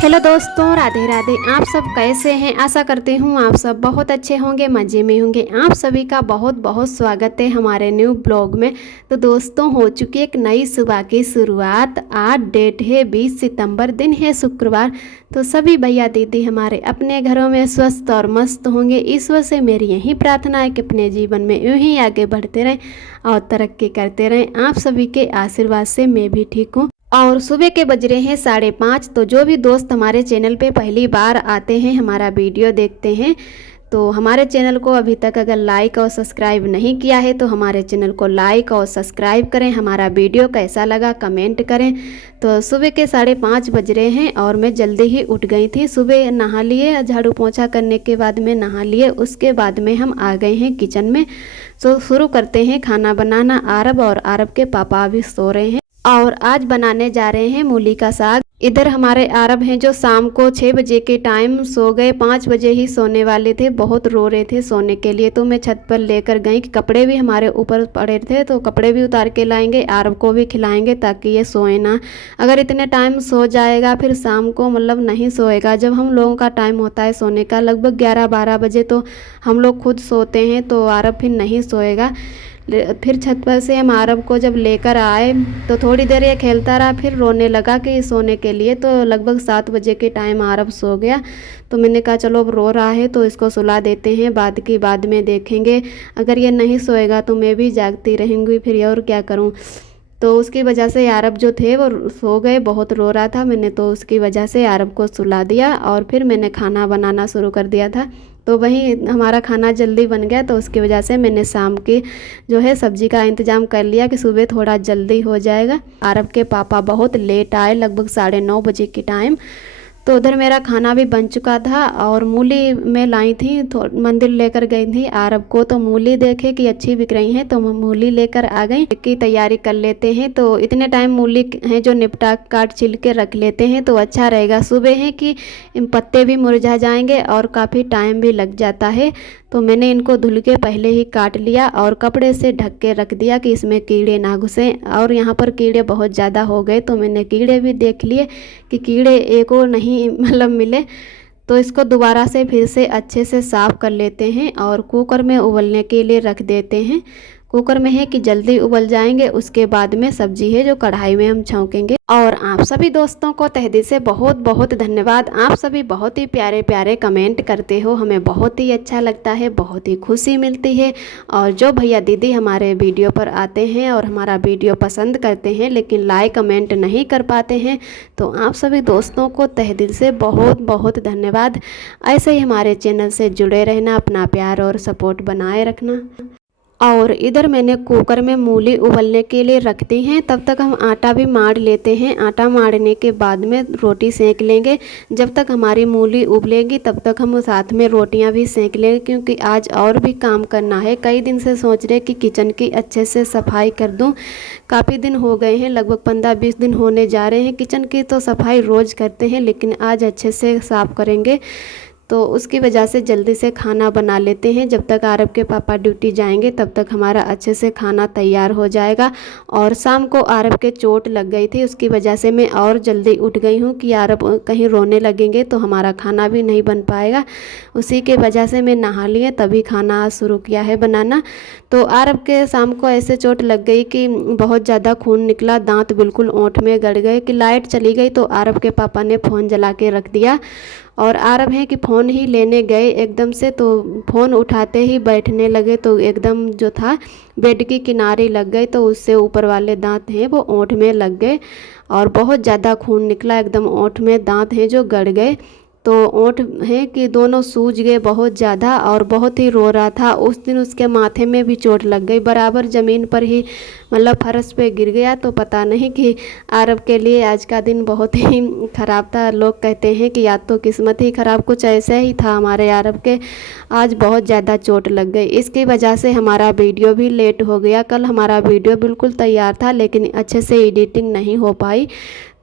Hello दोस्तों, राधे राधे। आप सब कैसे हैं? आशा करती हूँ आप सब बहुत अच्छे होंगे, मज़े में होंगे। आप सभी का बहुत बहुत स्वागत है हमारे न्यू ब्लॉग में। तो दोस्तों, हो चुकी एक नई सुबह की शुरुआत। आज डेट है 20 सितंबर, दिन है शुक्रवार। तो सभी भैया दीदी हमारे अपने घरों में स्वस्थ और मस्त होंगे। ईश्वर से मेरी यही प्रार्थना है कि अपने जीवन में यूँ ही आगे बढ़ते रहें और तरक्की करते रहें। आप सभी के आशीर्वाद से मैं भी ठीक हूँ। और सुबह के बज रहे हैं 5:30। तो जो भी दोस्त हमारे चैनल पे पहली बार आते हैं, हमारा वीडियो देखते हैं, तो हमारे चैनल को अभी तक अगर लाइक और सब्सक्राइब नहीं किया है तो हमारे चैनल को लाइक और सब्सक्राइब करें। हमारा वीडियो कैसा लगा कमेंट करें। तो सुबह के 5:30 बज रहे हैं और मैं जल्दी ही उठ गई थी। सुबह नहा लिए, झाड़ू पोछा करने के बाद में नहा लिए। उसके बाद में हम आ गए हैं किचन में। तो शुरू करते हैं खाना बनाना। आरब और आरब के पापा अभी सो रहे हैं और आज बनाने जा रहे हैं मूली का साग। इधर हमारे आरब हैं जो शाम को 6 बजे के टाइम सो गए। 5 बजे ही सोने वाले थे, बहुत रो रहे थे सोने के लिए। तो मैं छत पर लेकर गई कि कपड़े भी हमारे ऊपर पड़े थे, तो कपड़े भी उतार के लाएंगे, आरब को भी खिलाएंगे ताकि ये सोए ना। अगर इतने टाइम सो जाएगा फिर शाम को मतलब नहीं सोएगा। जब हम लोगों का टाइम होता है सोने का लगभग 11-12 बजे, तो हम लोग खुद सोते हैं, तो आरब फिर नहीं सोएगा। फिर छत पर से हम आरब को जब लेकर आए तो थोड़ी देर ये खेलता रहा, फिर रोने लगा कि सोने के लिए। तो लगभग 7 बजे के टाइम आरब सो गया। तो मैंने कहा चलो अब रो रहा है तो इसको सुला देते हैं, बाद में देखेंगे। अगर ये नहीं सोएगा तो मैं भी जागती रहूँगी, फिर और क्या करूँ। तो उसकी वजह से आरब जो थे वो सो गए, बहुत रो रहा था। मैंने तो उसकी वजह से आरब को सुला दिया और फिर मैंने खाना बनाना शुरू कर दिया था। तो वहीं हमारा खाना जल्दी बन गया, तो उसकी वजह से मैंने शाम की जो है सब्जी का इंतज़ाम कर लिया कि सुबह थोड़ा जल्दी हो जाएगा। आरब के पापा बहुत लेट आए, लगभग 9:30 बजे के टाइम। तो उधर मेरा खाना भी बन चुका था और मूली मैं लाई थी, मंदिर लेकर गई थी आरब को। तो मूली देखे कि अच्छी बिक रही हैं तो मूली लेकर आ गई की तैयारी कर लेते हैं। तो इतने टाइम मूली हैं जो निपटा काट छिल के रख लेते हैं तो अच्छा रहेगा। सुबह है कि पत्ते भी मुरझा जाएंगे और काफ़ी टाइम भी लग जाता है। तो मैंने इनको धुल के पहले ही काट लिया और कपड़े से ढक के रख दिया कि इसमें कीड़े ना घुसें। और यहाँ पर कीड़े बहुत ज़्यादा हो गए, तो मैंने कीड़े भी देख लिए कि कीड़े एक और नहीं मतलब मिले। तो इसको दोबारा से फिर से अच्छे से साफ़ कर लेते हैं और कुकर में उबलने के लिए रख देते हैं। कुकर में है कि जल्दी उबल जाएंगे। उसके बाद में सब्जी है जो कढ़ाई में हम छौंकेंगे। और आप सभी दोस्तों को तहे दिल से बहुत बहुत धन्यवाद। आप सभी बहुत ही प्यारे प्यारे कमेंट करते हो, हमें बहुत ही अच्छा लगता है, बहुत ही खुशी मिलती है। और जो भैया दीदी हमारे वीडियो पर आते हैं और हमारा वीडियो पसंद करते हैं लेकिन लाइक कमेंट नहीं कर पाते हैं, तो आप सभी दोस्तों को तहे दिल से बहुत बहुत धन्यवाद। ऐसे ही हमारे चैनल से जुड़े रहना, अपना प्यार और सपोर्ट बनाए रखना। और इधर मैंने कुकर में मूली उबलने के लिए रख दी हैं। तब तक हम आटा भी मार लेते हैं। आटा मारने के बाद में रोटी सेंक लेंगे। जब तक हमारी मूली उबलेगी तब तक हम साथ में रोटियां भी सेंक लेंगे, क्योंकि आज और भी काम करना है। कई दिन से सोच रहे कि किचन की अच्छे से सफाई कर दूं। काफ़ी दिन हो गए हैं, लगभग 15-20 दिन होने जा रहे हैं। किचन की तो सफाई रोज़ करते हैं लेकिन आज अच्छे से साफ़ करेंगे। तो उसकी वजह से जल्दी से खाना बना लेते हैं। जब तक आरब के पापा ड्यूटी जाएंगे तब तक हमारा अच्छे से खाना तैयार हो जाएगा। और शाम को आरब के चोट लग गई थी, उसकी वजह से मैं और जल्दी उठ गई हूँ कि आरब कहीं रोने लगेंगे तो हमारा खाना भी नहीं बन पाएगा। उसी के वजह से मैं नहा लिए तभी खाना शुरू किया है बनाना। तो आरब के शाम को ऐसे चोट लग गई कि बहुत ज़्यादा खून निकला, दांत बिल्कुल ओंठ में गड़ गए। कि लाइट चली गई तो आरब के पापा ने फ़ोन जला के रख दिया। और आरब है कि फ़ोन ही लेने गए एकदम से, तो फ़ोन उठाते ही बैठने लगे तो एकदम जो था बेड की किनारे लग गए, तो उससे ऊपर वाले दांत हैं वो ओंठ में लग गए और बहुत ज़्यादा खून निकला। एकदम ओंठ में दांत हैं जो गड़ गए। तो ओंठ है कि दोनों सूज गए बहुत ज़्यादा और बहुत ही रो रहा था। उस दिन उसके माथे में भी चोट लग गई, बराबर ज़मीन पर ही मतलब फर्श पे गिर गया। तो पता नहीं कि आरब के लिए आज का दिन बहुत ही ख़राब था। लोग कहते हैं कि या तो किस्मत ही ख़राब, कुछ ऐसे ही था हमारे आरब के। आज बहुत ज़्यादा चोट लग गई, इसकी वजह से हमारा वीडियो भी लेट हो गया। कल हमारा वीडियो बिल्कुल तैयार था लेकिन अच्छे से एडिटिंग नहीं हो पाई,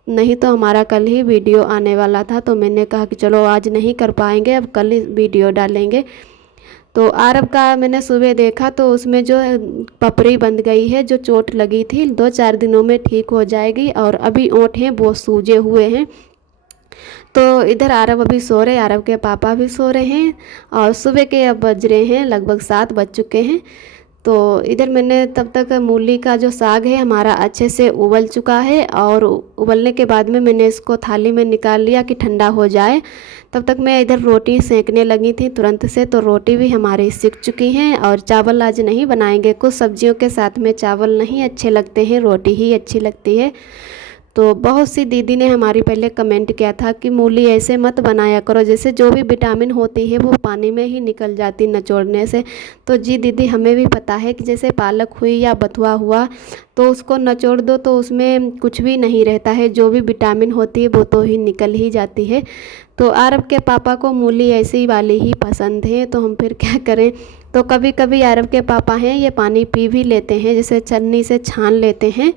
नहीं तो हमारा कल ही वीडियो आने वाला था। तो मैंने कहा कि चलो आज नहीं कर पाएंगे, अब कल ही वीडियो डालेंगे। तो आरब का मैंने सुबह देखा तो उसमें जो पपड़ी बंध गई है, जो चोट लगी थी, 2-4 दिनों में ठीक हो जाएगी। और अभी ओंठ हैं वो सूजे हुए हैं। तो इधर आरब अभी सो रहे, आरब के पापा भी सो रहे हैं और सुबह के अब बज रहे हैं लगभग 7 बज चुके हैं। तो इधर मैंने तब तक मूली का जो साग है हमारा अच्छे से उबल चुका है और उबलने के बाद में मैंने इसको थाली में निकाल लिया कि ठंडा हो जाए। तब तक मैं इधर रोटी सेकने लगी थी तुरंत से, तो रोटी भी हमारी सिक चुकी हैं। और चावल आज नहीं बनाएंगे, कुछ सब्जियों के साथ में चावल नहीं अच्छे लगते हैं, रोटी ही अच्छी लगती है। तो बहुत सी दीदी ने हमारी पहले कमेंट किया था कि मूली ऐसे मत बनाया करो, जैसे जो भी विटामिन होती है वो पानी में ही निकल जाती निचोड़ने से। तो जी दीदी, हमें भी पता है कि जैसे पालक हुई या बथुआ हुआ तो उसको निचोड़ दो तो उसमें कुछ भी नहीं रहता है, जो भी विटामिन होती है वो तो ही निकल ही जाती है। तो आरब के पापा को मूली ऐसी वाली ही पसंद है, तो हम फिर क्या करें। तो कभी कभी आरब के पापा हैं ये पानी पी भी लेते हैं, जैसे छन्नी से छान लेते हैं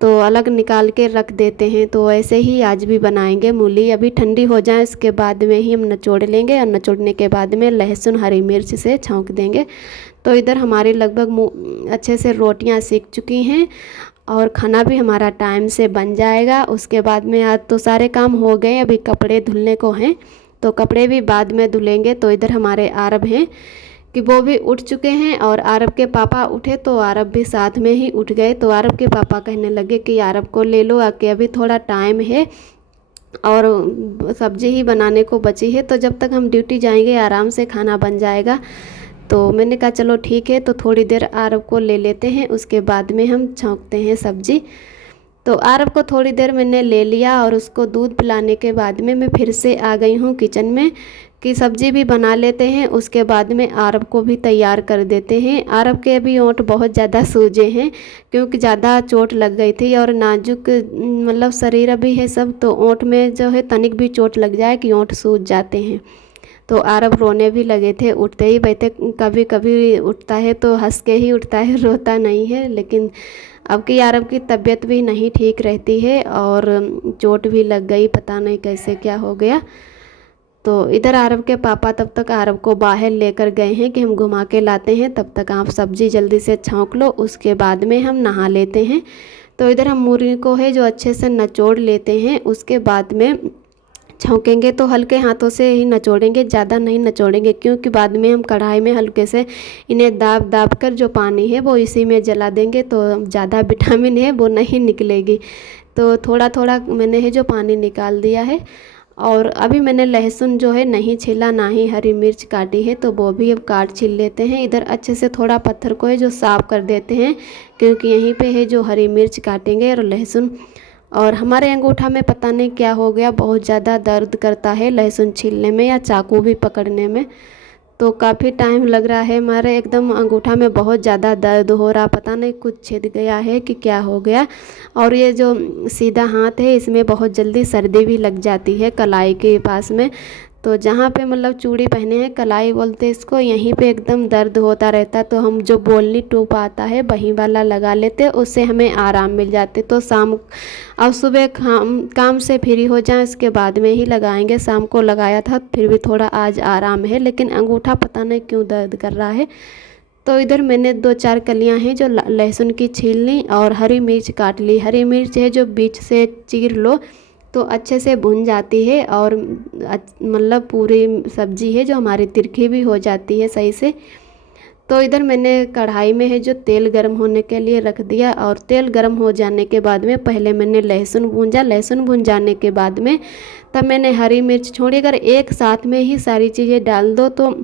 तो अलग निकाल के रख देते हैं। तो ऐसे ही आज भी बनाएंगे मूली, अभी ठंडी हो जाए इसके बाद में ही हम निचोड़ लेंगे और निचोड़ने के बाद में लहसुन हरी मिर्च से छौंक देंगे। तो इधर हमारी लगभग अच्छे से रोटियां सीख चुकी हैं और खाना भी हमारा टाइम से बन जाएगा। उसके बाद में आज तो सारे काम हो गए, अभी कपड़े धुलने को हैं तो कपड़े भी बाद में धुलेंगे। तो इधर हमारे आरब हैं कि वो भी उठ चुके हैं और आरब के पापा उठे तो आरब भी साथ में ही उठ गए। तो आरब के पापा कहने लगे कि आरब को ले लो आके, अभी थोड़ा टाइम है और सब्जी ही बनाने को बची है, तो जब तक हम ड्यूटी जाएंगे आराम से खाना बन जाएगा। तो मैंने कहा चलो ठीक है, तो थोड़ी देर आरब को ले लेते हैं, उसके बाद में हम छौंकते हैं सब्जी। तो आरब को थोड़ी देर मैंने ले लिया और उसको दूध पिलाने के बाद में मैं फिर से आ गई हूँ किचन में कि सब्जी भी बना लेते हैं, उसके बाद में आरब को भी तैयार कर देते हैं। आरब के अभी ओंठ बहुत ज़्यादा सूजे हैं क्योंकि ज़्यादा चोट लग गई थी और नाजुक मतलब शरीर अभी है सब, तो ओंठ में जो है तनिक भी चोट लग जाए कि ओंठ सूज जाते हैं। तो आरब रोने भी लगे थे, उठते ही बैठे, कभी कभी उठता है तो हंस के ही उठता है, रोता नहीं है। लेकिन अब की आरब की तबीयत भी नहीं ठीक रहती है और चोट भी लग गई, पता नहीं कैसे क्या हो गया। तो इधर आरब के पापा तब तक आरब को बाहर लेकर गए हैं कि हम घुमा के लाते हैं, तब तक आप सब्जी जल्दी से छौंक लो, उसके बाद में हम नहा लेते हैं। तो इधर हम मूली को है जो अच्छे से निचोड़ लेते हैं, उसके बाद में छौंकेंगे तो हल्के हाथों से ही निचोड़ेंगे, ज़्यादा नहीं निचोड़ेंगे क्योंकि बाद में हम कढ़ाई में हल्के से इन्हें दाब दाब कर जो पानी है वो इसी में जला देंगे, तो ज़्यादा विटामिन है वो नहीं निकलेगी। तो थोड़ा थोड़ा मैंने है जो पानी निकाल दिया है। और अभी मैंने लहसुन जो है नहीं छिला, ना ही हरी मिर्च काटी है, तो वो भी अब काट छिल लेते हैं। इधर अच्छे से थोड़ा पत्थर को है जो साफ़ कर देते हैं क्योंकि यहीं पे है जो हरी मिर्च काटेंगे और लहसुन। और हमारे अंगूठा में पता नहीं क्या हो गया, बहुत ज़्यादा दर्द करता है लहसुन छीलने में या चाकू भी पकड़ने में, तो काफ़ी टाइम लग रहा है। हमारे एकदम अंगूठा में बहुत ज़्यादा दर्द हो रहा, पता नहीं कुछ छिद गया है कि क्या हो गया। और ये जो सीधा हाथ है इसमें बहुत जल्दी सर्दी भी लग जाती है कलाई के पास में, तो जहाँ पे मतलब चूड़ी पहने हैं कलाई बोलते हैं इसको, यहीं पे एकदम दर्द होता रहता। तो हम जो बोलनी टूप आता है वही वाला लगा लेते, उससे हमें आराम मिल जाते। तो शाम अब सुबह काम से फ्री हो जाए उसके बाद में ही लगाएंगे। शाम को लगाया था फिर भी थोड़ा आज आराम है, लेकिन अंगूठा पता नहीं क्यों दर्द कर रहा है। तो इधर मैंने 2-4 कलियां हैं जो लहसुन की छील ली और हरी मिर्च काट ली। हरी मिर्च है जो बीच से चीर लो तो अच्छे से भुन जाती है और मतलब पूरी सब्जी है जो हमारी तिरखी भी हो जाती है सही से। तो इधर मैंने कढ़ाई में है जो तेल गर्म होने के लिए रख दिया और तेल गर्म हो जाने के बाद में पहले मैंने लहसुन भूंजा। लहसुन भून जाने के बाद में तब मैंने हरी मिर्च छोड़ी। अगर एक साथ में ही सारी चीज़ें डाल दो तो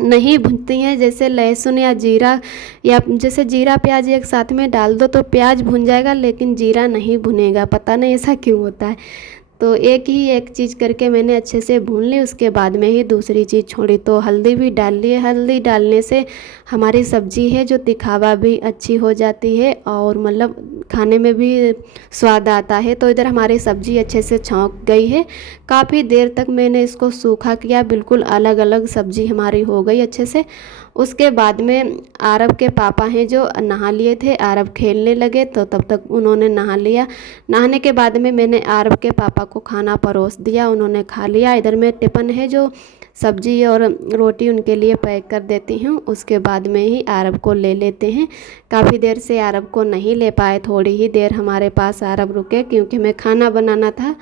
नहीं भुनती हैं, जैसे लहसुन या जीरा या जैसे जीरा प्याज एक साथ में डाल दो तो प्याज भुन जाएगा लेकिन जीरा नहीं भुनेगा, पता नहीं ऐसा क्यों होता है। तो एक चीज़ करके मैंने अच्छे से भून ली, उसके बाद में ही दूसरी चीज़ छोड़ी। तो हल्दी भी डाल ली है, हल्दी डालने से हमारी सब्जी है जो दिखावा भी अच्छी हो जाती है और मतलब खाने में भी स्वाद आता है। तो इधर हमारी सब्जी अच्छे से छौंक गई है, काफ़ी देर तक मैंने इसको सूखा किया, बिल्कुल अलग अलग सब्जी हमारी हो गई अच्छे से। उसके बाद में आरब के पापा हैं जो नहा लिए थे, आरब खेलने लगे तो तब तक उन्होंने नहा लिया। नहाने के बाद में मैंने आरब के पापा को खाना परोस दिया, उन्होंने खा लिया। इधर में टिफ़िन है जो सब्जी और रोटी उनके लिए पैक कर देती हूँ, उसके बाद में ही आरब को ले लेते हैं। काफ़ी देर से आरब को नहीं ले पाए, थोड़ी ही देर हमारे पास आरब रुके क्योंकि हमें खाना बनाना था।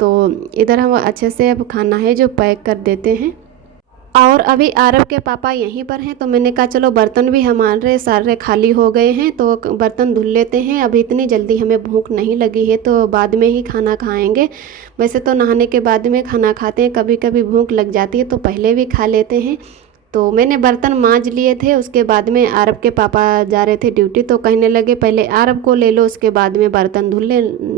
तो इधर हम अच्छे से अब खाना है जो पैक कर देते हैं। और अभी आरव के पापा यहीं पर हैं, तो मैंने कहा चलो बर्तन भी हमारे सारे खाली हो गए हैं तो बर्तन धुल लेते हैं। अभी इतनी जल्दी हमें भूख नहीं लगी है तो बाद में ही खाना खाएंगे। वैसे तो नहाने के बाद में खाना खाते हैं, कभी कभी भूख लग जाती है तो पहले भी खा लेते हैं। तो मैंने बर्तन मांज लिए थे, उसके बाद में आरव के पापा जा रहे थे ड्यूटी तो कहने लगे पहले आरव को ले लो उसके बाद में बर्तन धुल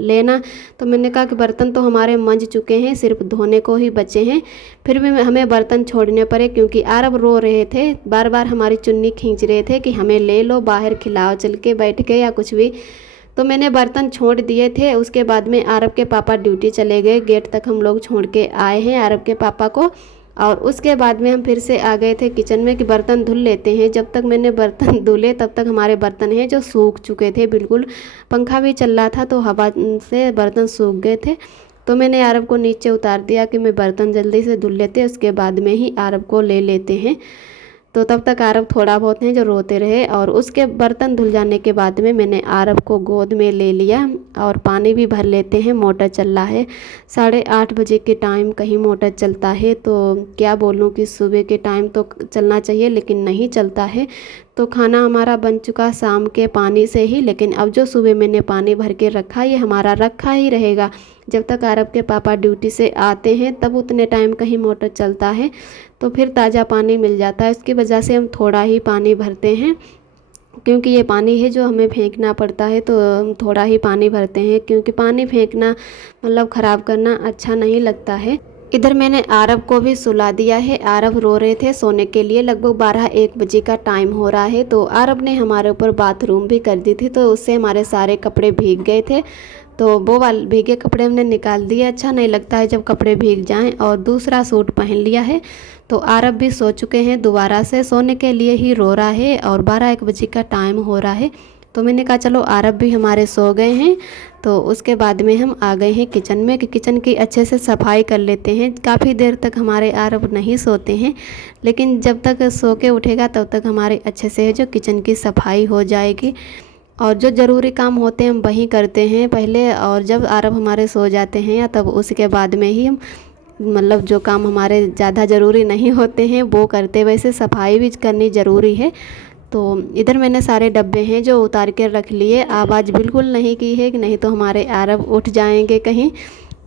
लेना। तो मैंने कहा कि बर्तन तो हमारे मंज चुके हैं, सिर्फ धोने को ही बचे हैं। फिर भी हमें बर्तन छोड़ने पड़े क्योंकि आरव रो रहे थे, बार बार हमारी चुन्नी खींच रहे थे कि हमें ले लो, बाहर खिलाओ चल के बैठ के या कुछ भी। तो मैंने बर्तन छोड़ दिए थे। उसके बाद में आरव के पापा ड्यूटी चले गए, गेट तक हम लोग छोड़ के आए हैं आरव के पापा को। और उसके बाद में हम फिर से आ गए थे किचन में कि बर्तन धुल लेते हैं। जब तक मैंने बर्तन धुले तब तक हमारे बर्तन हैं जो सूख चुके थे बिल्कुल, पंखा भी चल रहा था तो हवा से बर्तन सूख गए थे। तो मैंने आरव को नीचे उतार दिया कि मैं बर्तन जल्दी से धुल लेते, उसके बाद में ही आरव को ले लेते हैं। तो तब तक आरव थोड़ा बहुत हैं जो रोते रहे। और उसके बर्तन धुल जाने के बाद में मैंने आरव को गोद में ले लिया और पानी भी भर लेते हैं। मोटर चल रहा है, 8:30 बजे के टाइम कहीं मोटर चलता है तो क्या बोलूँ कि सुबह के टाइम तो चलना चाहिए लेकिन नहीं चलता है। तो खाना हमारा बन चुका शाम के पानी से ही, लेकिन अब जो सुबह मैंने पानी भर के रखा ये हमारा रखा ही रहेगा जब तक आरव के पापा ड्यूटी से आते हैं, तब उतने टाइम कहीं मोटर चलता है तो फिर ताज़ा पानी मिल जाता है। इसकी वजह से हम थोड़ा ही पानी भरते हैं क्योंकि ये पानी है जो हमें फेंकना पड़ता है तो हम थोड़ा ही पानी भरते हैं क्योंकि पानी फेंकना मतलब ख़राब करना अच्छा नहीं लगता है। इधर मैंने आरव को भी सुला दिया है, आरव रो रहे थे सोने के लिए। लगभग 12-1 बजे का टाइम हो रहा है तो आरव ने हमारे ऊपर बाथरूम भी कर दी थी तो उससे हमारे सारे कपड़े भीग गए थे। तो वो वाले भीगे कपड़े हमने निकाल दिए, अच्छा नहीं लगता है जब कपड़े भीग जाएं। और दूसरा सूट पहन लिया है। तो आरव भी सो चुके हैं, दोबारा से सोने के लिए ही रो रहा है और 12-1 बजे का टाइम हो रहा है। तो मैंने कहा चलो आरव भी हमारे सो गए हैं तो उसके बाद में हम आ गए हैं किचन में कि किचन की अच्छे से सफाई कर लेते हैं। काफ़ी देर तक हमारे आरव नहीं सोते हैं लेकिन जब तक सो के उठेगा तब तक हमारे अच्छे से जो किचन की सफाई हो जाएगी। और जो ज़रूरी काम होते हैं हम वही करते हैं पहले, और जब आरव हमारे सो जाते हैं या तब उसके बाद में ही हम मतलब जो काम हमारे ज़्यादा ज़रूरी नहीं होते हैं वो करते। वैसे सफाई भी करनी ज़रूरी है। तो इधर मैंने सारे डब्बे हैं जो उतार के रख लिए, आवाज़ बिल्कुल नहीं की है कि नहीं तो हमारे आरव उठ जाएंगे कहीं।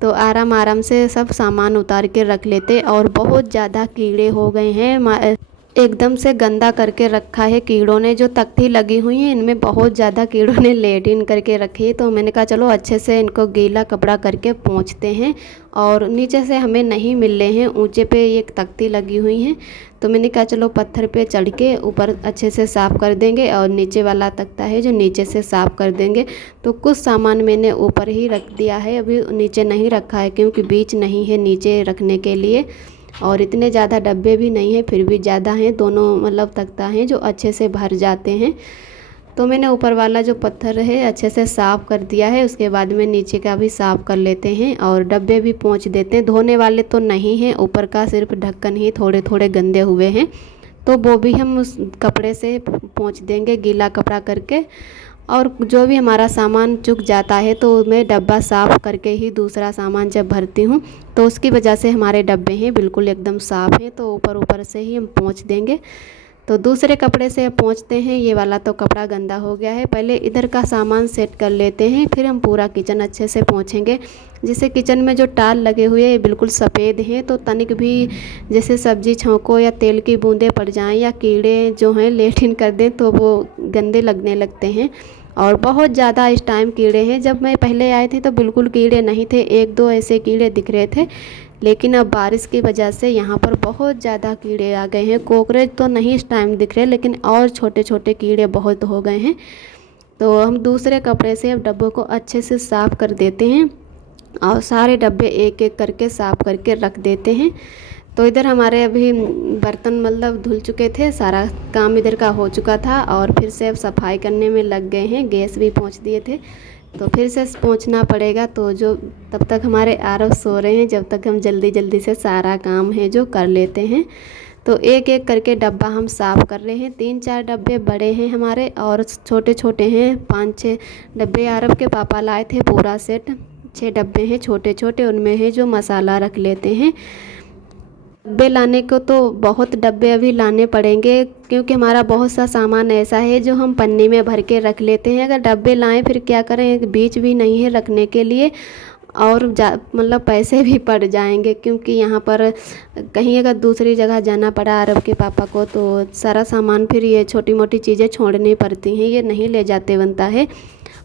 तो आराम आराम से सब सामान उतार के रख लेते। और बहुत ज़्यादा कीड़े हो गए हैं, एकदम से गंदा करके रखा है कीड़ों ने। जो तख्ती लगी हुई है इनमें बहुत ज़्यादा कीड़ों ने लेट-इन करके रखी है। तो मैंने कहा चलो अच्छे से इनको गीला कपड़ा करके पोंछते हैं। और नीचे से हमें नहीं मिल रहे हैं, ऊंचे पे एक तख्ती लगी हुई है तो मैंने कहा चलो पत्थर पे चढ़ के ऊपर अच्छे से साफ़ कर देंगे और नीचे वाला तख्ता है जो नीचे से साफ़ कर देंगे। तो कुछ सामान मैंने ऊपर ही रख दिया है, अभी नीचे नहीं रखा है क्योंकि बीच नहीं है नीचे रखने के लिए। और इतने ज़्यादा डब्बे भी नहीं हैं, फिर भी ज़्यादा हैं, दोनों मतलब तख्ता हैं जो अच्छे से भर जाते हैं। तो मैंने ऊपर वाला जो पत्थर है अच्छे से साफ़ कर दिया है, उसके बाद में नीचे का भी साफ़ कर लेते हैं और डब्बे भी पोंछ देते हैं। धोने वाले तो नहीं हैं, ऊपर का सिर्फ ढक्कन ही थोड़े थोड़े गंदे हुए हैं तो वो भी हम उस कपड़े से पोंछ देंगे गीला कपड़ा करके। और जो भी हमारा सामान चुक जाता है तो मैं डब्बा साफ़ करके ही दूसरा सामान जब भरती हूँ तो उसकी वजह से हमारे डब्बे हैं बिल्कुल एकदम साफ़ हैं। तो ऊपर ऊपर से ही हम पोंछ देंगे। तो दूसरे कपड़े से पोंछते हैं, ये वाला तो कपड़ा गंदा हो गया है। पहले इधर का सामान सेट कर लेते हैं फिर हम पूरा किचन अच्छे से पोंछेंगे। जैसे किचन में जो टाल लगे हुए बिल्कुल सफ़ेद हैं तो तनिक भी जैसे सब्जी छौंको या तेल की बूंदें पड़ जाएं या कीड़े जो हैं लेट-इन कर दें तो वो गंदे लगने लगते हैं। और बहुत ज़्यादा इस टाइम कीड़े हैं, जब मैं पहले आई थी तो बिल्कुल कीड़े नहीं थे, 1-2 ऐसे कीड़े दिख रहे थे। लेकिन अब बारिश की वजह से यहाँ पर बहुत ज़्यादा कीड़े आ गए हैं। कॉकरोच तो नहीं इस टाइम दिख रहे लेकिन और छोटे छोटे कीड़े बहुत हो गए हैं। तो हम दूसरे कपड़े से अब डब्बों को अच्छे से साफ़ कर देते हैं और सारे डब्बे एक एक करके साफ़ करके रख देते हैं। तो इधर हमारे अभी बर्तन मतलब धुल चुके थे, सारा काम इधर का हो चुका था और फिर से अब सफाई करने में लग गए हैं। गैस भी पोंछ दिए थे तो फिर से पोंछना पड़ेगा। तो जो तब तक हमारे आरव सो रहे हैं जब तक हम जल्दी जल्दी से सारा काम है जो कर लेते हैं। तो एक एक करके डब्बा हम साफ़ कर रहे हैं। 3-4 डब्बे बड़े हैं हमारे और छोटे छोटे हैं, 5-6 डब्बे आरव के पापा लाए थे पूरा सेट। 6 डब्बे हैं छोटे छोटे, उनमें है जो मसाला रख लेते हैं। डब्बे लाने को तो बहुत डब्बे अभी लाने पड़ेंगे, क्योंकि हमारा बहुत सा सामान ऐसा है जो हम पन्नी में भर के रख लेते हैं। अगर डब्बे लाएं फिर क्या करें, बीच भी नहीं है रखने के लिए, और मतलब पैसे भी पड़ जाएंगे, क्योंकि यहाँ पर कहीं अगर दूसरी जगह जाना पड़ा अरब के पापा को तो सारा सामान फिर ये छोटी मोटी चीज़ें छोड़नी पड़ती हैं, ये नहीं ले जाते बनता है।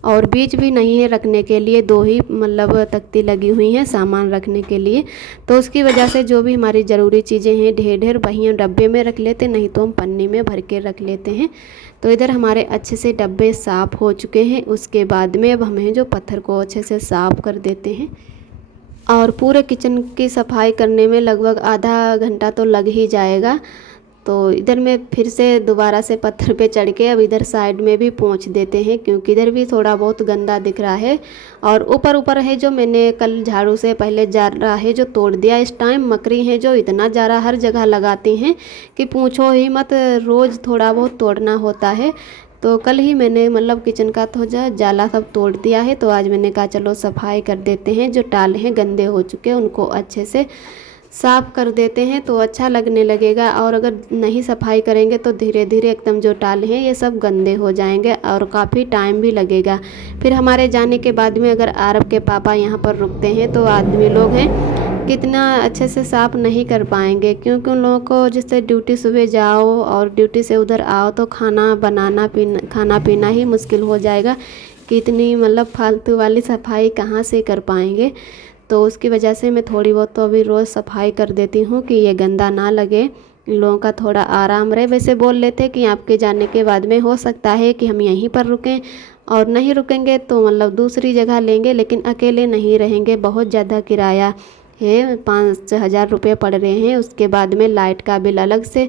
और बीच भी नहीं है रखने के लिए, 2 ही मतलब तख्ती लगी हुई हैं सामान रखने के लिए। तो उसकी वजह से जो भी हमारी ज़रूरी चीज़ें हैं ढेर ढेर वही हम डब्बे में रख लेते, नहीं तो हम पन्नी में भर के रख लेते हैं। तो इधर हमारे अच्छे से डब्बे साफ़ हो चुके हैं। उसके बाद में अब हमें जो पत्थर को अच्छे से साफ़ कर देते हैं। और पूरे किचन की सफाई करने में लगभग आधा घंटा तो लग ही जाएगा। तो इधर में फिर से दोबारा से पत्थर पे चढ़ के अब इधर साइड में भी पोंछ देते हैं, क्योंकि इधर भी थोड़ा बहुत गंदा दिख रहा है। और ऊपर ऊपर है जो मैंने कल झाड़ू से पहले जारा है जो तोड़ दिया। इस टाइम मकड़ी है जो इतना जारा हर जगह लगाती हैं कि पूछो ही मत, रोज़ थोड़ा बहुत तोड़ना होता है। तो कल ही मैंने मतलब किचन का तो जाला सब तोड़ दिया है। तो आज मैंने कहा चलो सफाई कर देते हैं, जो टाल हैं गंदे हो चुके हैं उनको अच्छे से साफ़ कर देते हैं तो अच्छा लगने लगेगा। और अगर नहीं सफाई करेंगे तो धीरे धीरे एकदम जो टाल हैं ये सब गंदे हो जाएंगे और काफ़ी टाइम भी लगेगा। फिर हमारे जाने के बाद में अगर आरब के पापा यहाँ पर रुकते हैं तो आदमी लोग हैं कितना अच्छे से साफ़ नहीं कर पाएंगे, क्योंकि उन लोगों को जैसे ड्यूटी सुबह जाओ और ड्यूटी से उधर आओ तो खाना पीना ही मुश्किल हो जाएगा कि इतनी मतलब फालतू वाली सफाई कहाँ से कर पाएंगे। तो उसकी वजह से मैं थोड़ी बहुत तो अभी रोज़ सफाई कर देती हूँ कि ये गंदा ना लगे, इन लोगों का थोड़ा आराम रहे। वैसे बोल लेते कि आपके जाने के बाद में हो सकता है कि हम यहीं पर रुकें, और नहीं रुकेंगे तो मतलब दूसरी जगह लेंगे, लेकिन अकेले नहीं रहेंगे। बहुत ज़्यादा किराया है, 5,000 रुपये पड़ रहे हैं। उसके बाद में लाइट का बिल अलग से।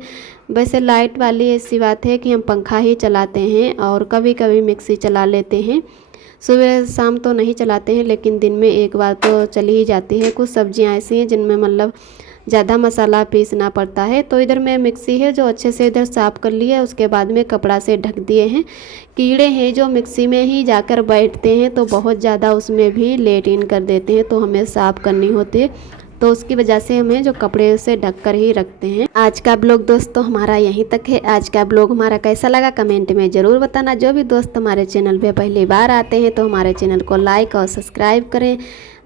वैसे लाइट वाली ऐसी बात है कि हम पंखा ही चलाते हैं और कभी कभी मिक्सी चला लेते हैं। सुबह शाम तो नहीं चलाते हैं, लेकिन दिन में एक बार तो चली ही जाती है। कुछ सब्जियां ऐसी हैं जिनमें मतलब ज़्यादा मसाला पीसना पड़ता है। तो इधर में मिक्सी है जो अच्छे से इधर साफ़ कर लिया, उसके बाद में कपड़ा से ढक दिए हैं। कीड़े हैं जो मिक्सी में ही जाकर बैठते हैं तो बहुत ज़्यादा उसमें भी लेट कर देते हैं, तो हमें साफ़ करनी होती है। तो उसकी वजह से हमें जो कपड़े से ढक कर ही रखते हैं। आज का ब्लॉग दोस्तों हमारा यहीं तक है। आज का ब्लॉग हमारा कैसा लगा कमेंट में ज़रूर बताना। जो भी दोस्त हमारे चैनल पे पहली बार आते हैं तो हमारे चैनल को लाइक और सब्सक्राइब करें।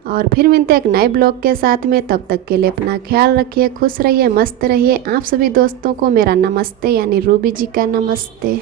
और फिर मिलते हैं एक नए ब्लॉग के साथ में। तब तक के लिए अपना ख्याल रखिए, खुश रहिए, मस्त रहिए। आप सभी दोस्तों को मेरा नमस्ते, यानी रूबी जी का नमस्ते।